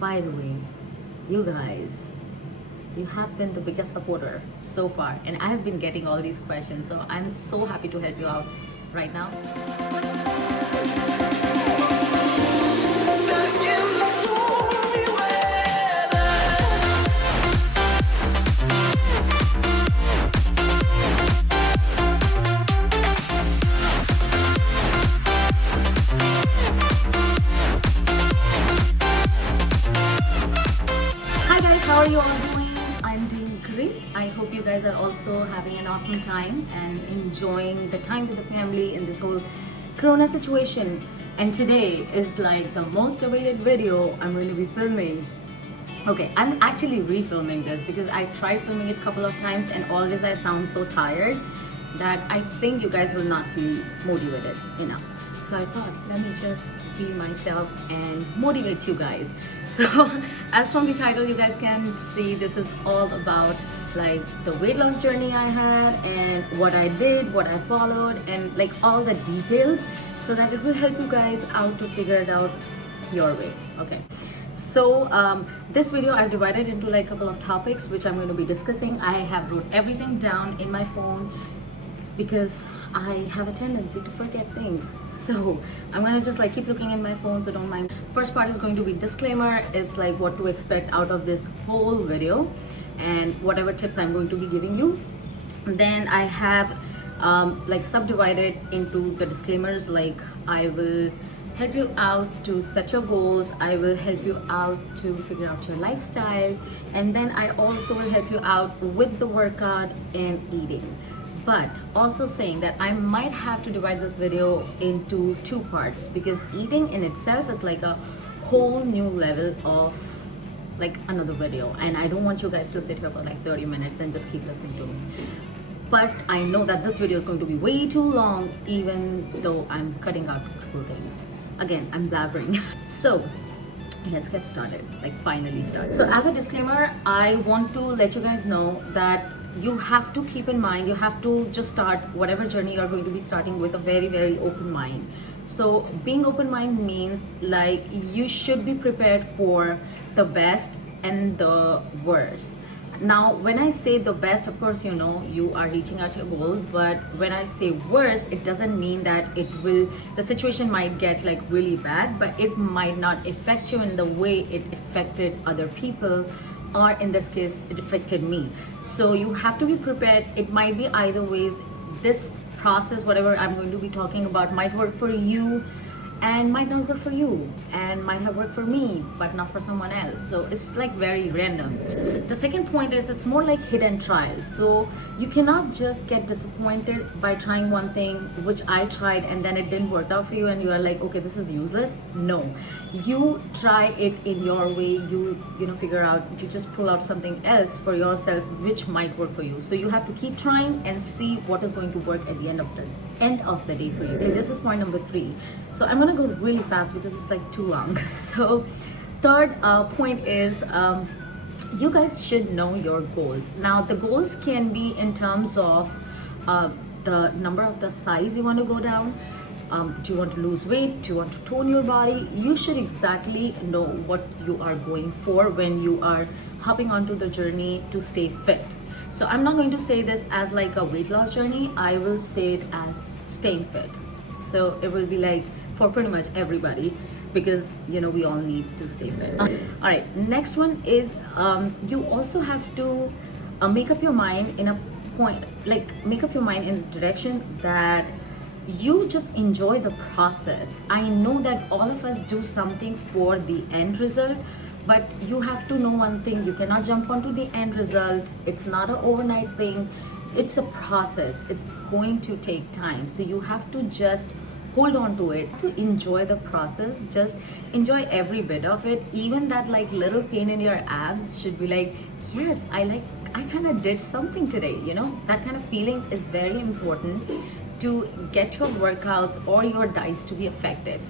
By the way, you guys, you have been the biggest supporter so far, and I have been getting all these questions, so I'm so happy to help you out right now. Stuck in the stormy weather. Hi guys, how are you all doing? I'm doing great. I hope you guys are also having an awesome time and enjoying the time with the family in this whole corona situation. And today is like the most awaited video I'm going to be filming. Okay, I'm actually refilming this because I tried filming it a couple of times and always I sound so tired that I think you guys will not feel motivated enough. So I thought, let me just be myself and motivate you guys. So as from the title, you guys can see this is all about like the weight loss journey I had and what I did, what I followed, and like all the details so that it will help you guys out to figure it out your way. Okay. So this video I've divided into like a couple of topics which I'm going to be discussing. I have wrote everything down in my phone because I have a tendency to forget things. So I'm gonna just like keep looking in my phone, so don't mind. First part is going to be disclaimer. It's like what to expect out of this whole video and whatever tips I'm going to be giving you. Then I have like subdivided into the disclaimers, like I will help you out to set your goals, I will help you out to figure out your lifestyle, and then I also will help you out with the workout and eating. But also saying that I might have to divide this video into two parts because eating in itself is like a whole new level of like another video, and I don't want you guys to sit here for like 30 minutes and just keep listening to me. But I know that this video is going to be way too long, even though I'm cutting out cool things. Again, I'm blabbering. So let's get started, like finally start. So as a disclaimer, I want to let you guys know that you have to keep in mind, you have to just start whatever journey you're going to be starting with a very, very open mind. So being open mind means like you should be prepared for the best and the worst. Now when I say the best, of course you know you are reaching out your goal, but when I say worst, it doesn't mean that the situation might get like really bad, but it might not affect you in the way it affected other people, or in this case it affected me. So you have to be prepared. It might be either ways. This process, whatever I'm going to be talking about, might work for you and might not work for you, and might have worked for me but not for someone else. So it's like very random. The second point is it's more like hit and try. So you cannot just get disappointed by trying one thing, which I tried, and then it didn't work out for you and you are like, okay, this is useless. No, you try it in your way. You know, figure out, you just pull out something else for yourself which might work for you. So you have to keep trying and see what is going to work at the end of the day for you. Okay, this is point number 3. So I'm gonna go really fast because it's like too long. So third point is you guys should know your goals. Now the goals can be in terms of the number of the size you want to go down. Do you want to lose weight? Do you want to tone your body? You should exactly know what you are going for when you are hopping onto the journey to stay fit. So I'm not going to say this as like a weight loss journey. I will say it as staying fit. So it will be like for pretty much everybody, because you know we all need to stay fit. All right, next one is you also have to make up your mind in a point, like make up your mind in a direction that you just enjoy the process. I know that all of us do something for the end result, but you have to know one thing: you cannot jump onto the end result. It's not an overnight thing. It's a process. It's going to take time. So you have to just hold on to it, to enjoy the process. Just enjoy every bit of it. Even that like little pain in your abs should be like, yes, I kind of did something today, you know. That kind of feeling is very important to get your workouts or your diets to be effective.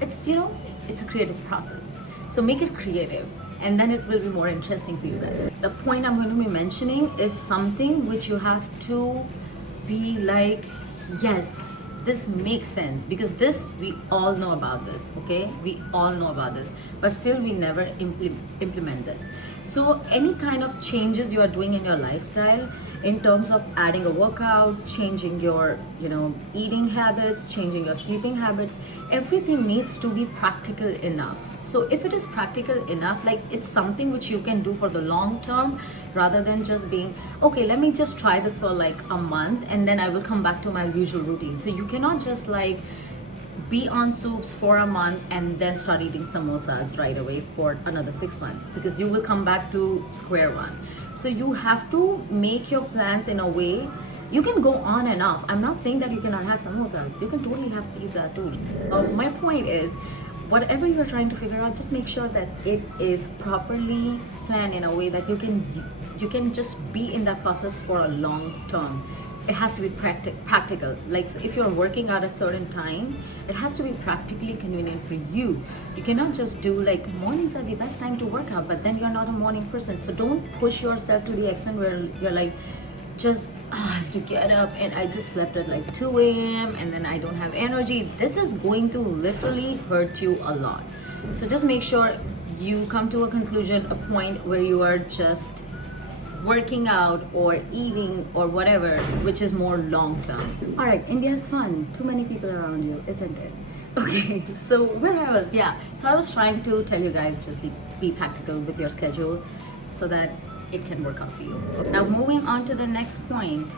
It's, you know, it's a creative process. So make it creative, and then it will be more interesting for you then. The point I'm going to be mentioning is something which you have to be like, yes, this makes sense, because this, we all know about this, okay? We all know about this, but still we never implement this. So any kind of changes you are doing in your lifestyle, in terms of adding a workout, changing your, you know, eating habits, changing your sleeping habits, everything needs to be practical enough. So if it is practical enough, like it's something which you can do for the long term, rather than just being, okay, let me just try this for like a month and then I will come back to my usual routine. So you cannot just like be on soups for a month and then start eating samosas right away for another 6 months, because you will come back to square one. So you have to make your plans in a way. You can go on and off. I'm not saying that you cannot have samosas. You can totally have pizza too. My point is, whatever you're trying to figure out, just make sure that it is properly planned in a way that you can just be in that process for a long term. It has to be practical. Like, so if you're working out at a certain time, it has to be practically convenient for you. You cannot just do like, mornings are the best time to work out, but then you're not a morning person. So don't push yourself to the extent where you're like, just I have to get up and I just slept at like 2 a.m. and then I don't have energy. This is going to literally hurt you a lot. So just make sure you come to a conclusion, a point where you are just working out or eating or whatever, which is more long term. All right, India is fun. Too many people around you, isn't it? Okay, so where I was, yeah. So I was trying to tell you guys, just be practical with your schedule so that it can work out for you. Now moving on to the next point,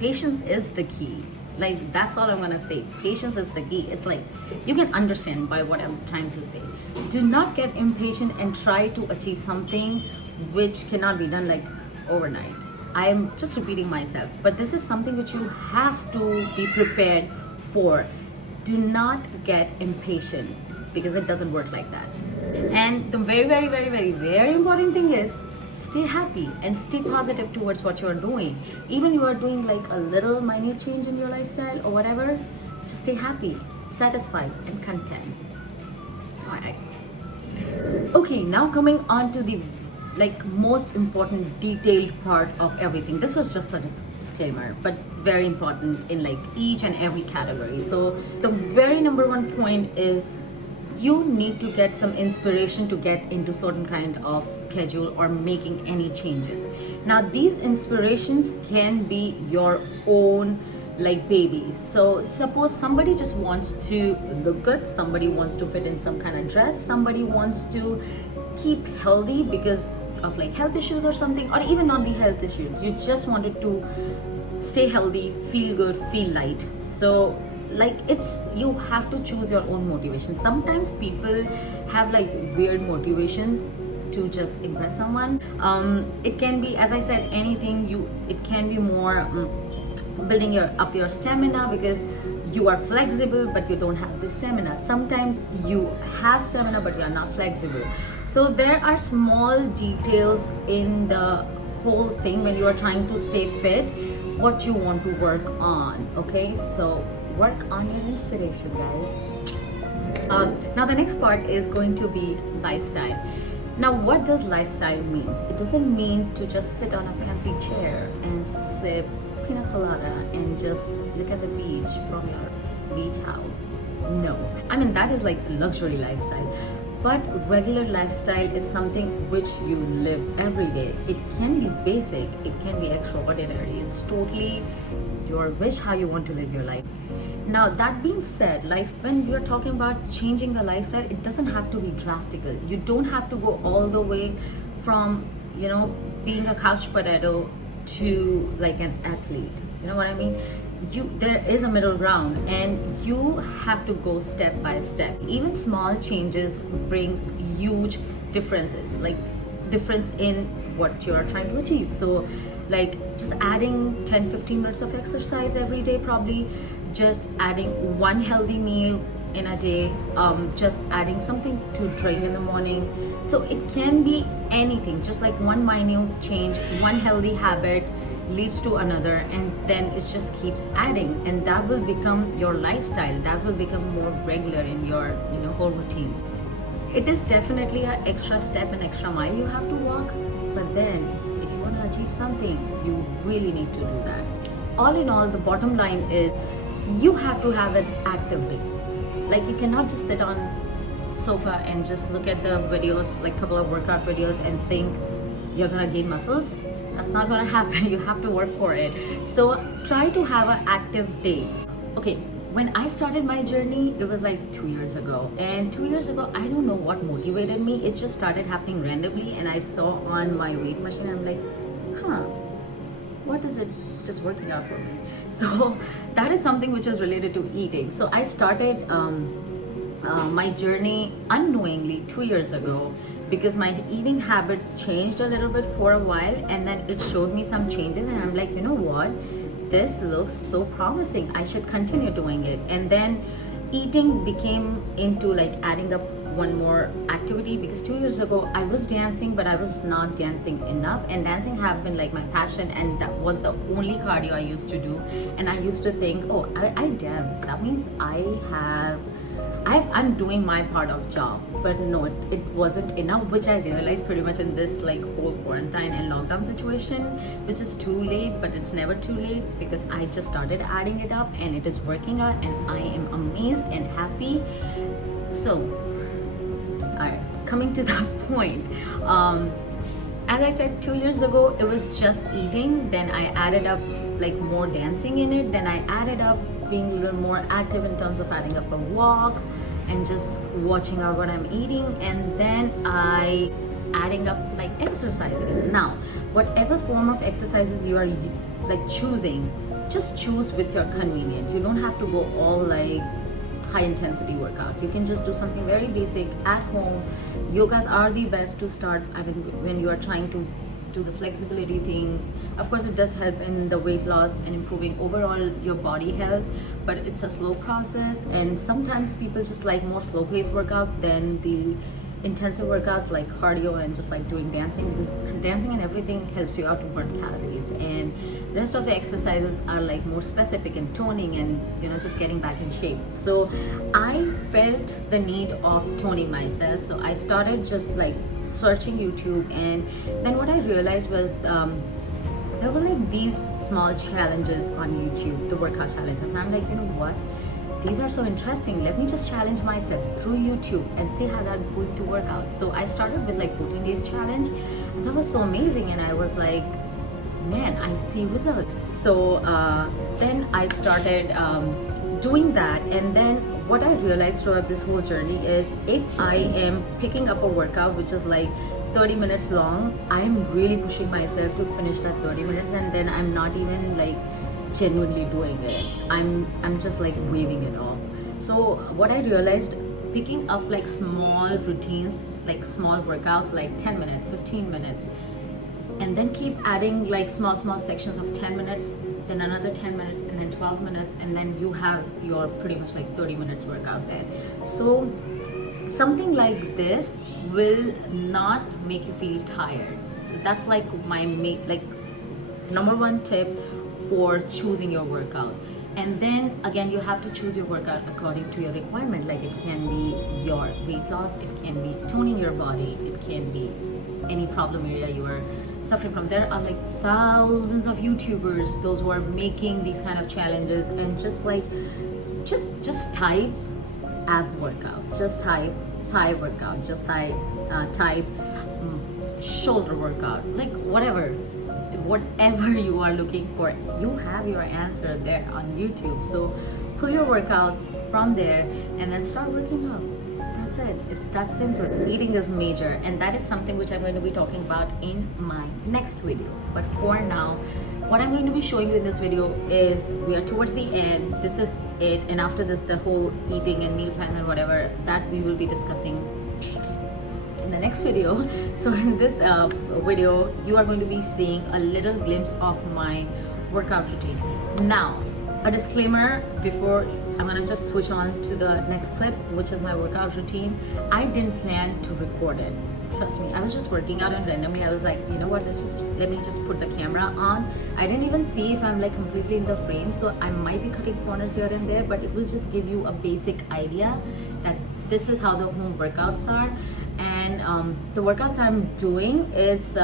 patience is the key. Like, that's all I'm gonna say. Patience is the key. It's like, you can understand by what I'm trying to say. Do not get impatient and try to achieve something which cannot be done like overnight. I am just repeating myself, but this is something which you have to be prepared for. Do not get impatient, because it doesn't work like that. And the very, very, very, very, very important thing is, stay happy and stay positive towards what you're doing. Even you are doing like a little minute change in your lifestyle or whatever, just stay happy, satisfied, and content. All right. Okay, now coming on to the like most important detailed part of everything. This was just a disclaimer, but very important in like each and every category. So the very number one point is, you need to get some inspiration to get into certain kind of schedule or making any changes. Now these inspirations can be your own like babies. So suppose somebody just wants to look good, somebody wants to fit in some kind of dress, somebody wants to keep healthy because of like health issues or something, or even not the health issues, you just wanted to stay healthy, feel good, feel light. So like, it's, you have to choose your own motivation. Sometimes people have like weird motivations to just impress someone. It can be, as I said, anything. It can be more building up your stamina, because you are flexible but you don't have the stamina. Sometimes you have stamina but you are not flexible. So there are small details in the whole thing when you are trying to stay fit, what you want to work on. Okay, so work on your inspiration, guys. Now the next part is going to be lifestyle. Now what does lifestyle means? It doesn't mean to just sit on a fancy chair and sip pina colada and just look at the beach from your beach house. No, I mean, that is like luxury lifestyle. But regular lifestyle is something which you live every day. It can be basic, it can be extraordinary. It's totally your wish how you want to live your life. Now that being said, when we are talking about changing the lifestyle, it doesn't have to be drastical. You don't have to go all the way from, you know, being a couch potato to like an athlete. You know what I mean? There is a middle ground, and you have to go step by step. Even small changes brings huge differences, like difference in what you are trying to achieve. So like just adding 10-15 minutes of exercise every day, probably just adding one healthy meal in a day, just adding something to drink in the morning. So it can be anything, just like one minute change, one healthy habit leads to another, and then it just keeps adding, and that will become your lifestyle. That will become more regular in your, you know, whole routines. It is definitely an extra step, an extra mile you have to walk, but then if you want to achieve something, you really need to do that. All in all, the bottom line is, you have to have an active day. Like you cannot just sit on sofa and just look at the videos, like couple of workout videos, and think you're gonna gain muscles. That's not gonna happen. You have to work for it. So try to have an active day. Okay, when I started my journey, it was like 2 years ago. And 2 years ago, I don't know what motivated me. It just started happening randomly, and I saw on my weight machine, I'm like, huh, what is it just working out for me? So that is something which is related to eating. So I started my journey unknowingly 2 years ago, because my eating habit changed a little bit for a while, and then it showed me some changes, and I'm like, you know what, this looks so promising, I should continue doing it. And then eating became into like adding up one more activity, because 2 years ago I was dancing, but I was not dancing enough, and dancing have been like my passion, and that was the only cardio I used to do. And I used to think, oh, I dance, that means I'm doing my part of job. But no, it wasn't enough, which I realized pretty much in this like whole quarantine and lockdown situation, which is too late, but it's never too late, because I just started adding it up and it is working out, and I am amazed and happy. So, alright, coming to that point, as I said, 2 years ago it was just eating, then I added up like more dancing in it, then I added up being a little more active in terms of adding up a walk and just watching out what I'm eating, and then I adding up like exercises. Now, whatever form of exercises you are like choosing, just choose with your convenience. You don't have to go all like high intensity workout. You can just do something very basic at home. Yogas are the best to start. I mean, when you are trying to do the flexibility thing, of course it does help in the weight loss and improving overall your body health, but it's a slow process, and sometimes people just like more slow paced workouts than the intensive workouts like cardio and just like doing dancing, because dancing and everything helps you out to burn calories, and rest of the exercises are like more specific and toning and, you know, just getting back in shape. So I felt the need of toning myself, so I started just like searching YouTube, and then what I realized was there were like these small challenges on YouTube, the workout challenges, and I'm like, you know what, these are so interesting, let me just challenge myself through YouTube and see how that's going to work out. So I started with like 14 days challenge, and that was so amazing, and I was like, man, I see results. So then I started doing that, and then what I realized throughout this whole journey is, if I am picking up a workout which is like 30 minutes long, I'm really pushing myself to finish that 30 minutes, and then I'm not even like genuinely doing it. I'm just like waving it off. So what I realized, picking up like small routines, like small workouts, like 10 minutes, 15 minutes, and then keep adding like small sections of 10 minutes, then another 10 minutes, and then 12 minutes, and then you have your pretty much like 30 minutes workout there. So something like this will not make you feel tired. So that's like my like number one tip for choosing your workout. And then again, you have to choose your workout according to your requirement. Like it can be your weight loss, it can be toning your body, it can be any problem area you are suffering from. There are like thousands of YouTubers, those who are making these kind of challenges, and just like just type ab workout, just type thigh workout, just type shoulder workout, like whatever you are looking for, you have your answer there on YouTube. So pull your workouts from there and then start working out. That's it. It's that simple. Eating is major, and that is something which I'm going to be talking about in my next video. But for now, what I'm going to be showing you in this video is, we are towards the end. This is it, and after this, the whole eating and meal plan and whatever, that we will be discussing in the next video. So in this video, you are going to be seeing a little glimpse of my workout routine. Now, a disclaimer before I'm gonna just switch on to the next clip, which is my workout routine. I didn't plan to record it. Trust me, I was just working out, and randomly I was like, you know what, let me just put the camera on. I didn't even see if I'm like completely in the frame, so I might be cutting corners here and there, but it will just give you a basic idea that this is how the home workouts are. And the workouts I'm doing, it's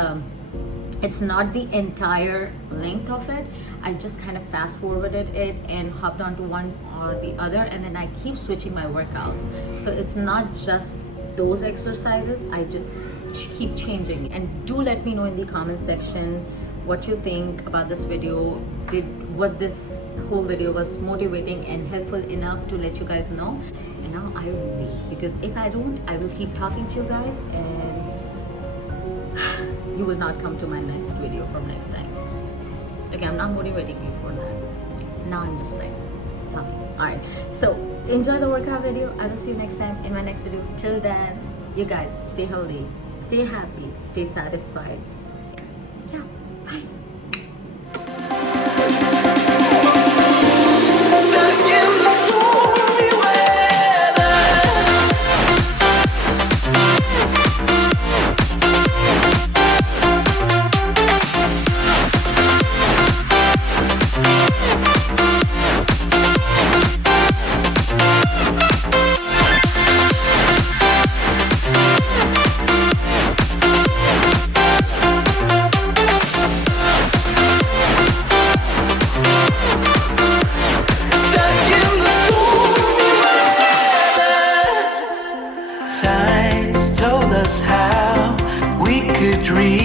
It's not the entire length of it. I just kind of fast forwarded it and hopped onto one or the other, and then I keep switching my workouts. So it's not just those exercises, I just keep changing. And do let me know in the comment section what you think about this video. Was this whole video was motivating and helpful enough to let you guys know? And now I will leave, because if I don't, I will keep talking to you guys and you will not come to my next video from next time. Okay, I'm not motivating you for that. Now I'm just like talking. Alright, so enjoy the workout video. I will see you next time in my next video. Till then, you guys stay healthy, stay happy, stay satisfied. Yeah, bye. Stuck in the stormy weather. Stuck in the stormy weather. Signs told us how we could reach